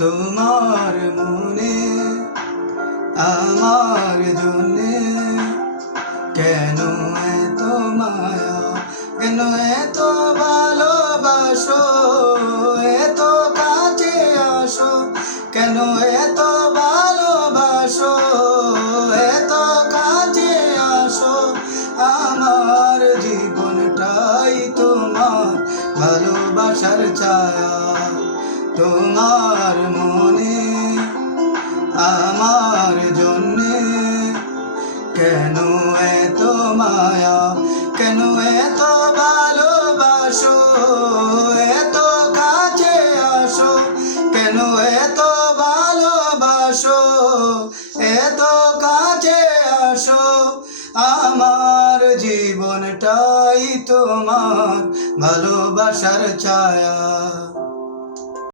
তোমার মনে আমার জন্যে কেন এত মায়া, কেন এত ভালোবাসো, এত কাছে আসো, কেন এত ভালোবাসো, এত কাছে আসো। আমার জীবনটাই তোমার ভালোবাসার ছায়া। তোমার মনে আমার জন্যে কেন এত মায়া, কেন এত ভালোবাসো, এত কাছে আসো, কেন এত ভালোবাসো, এত কাছে আসো। আমার জীবনটাই তোমার ভালোবাসার ছায়া।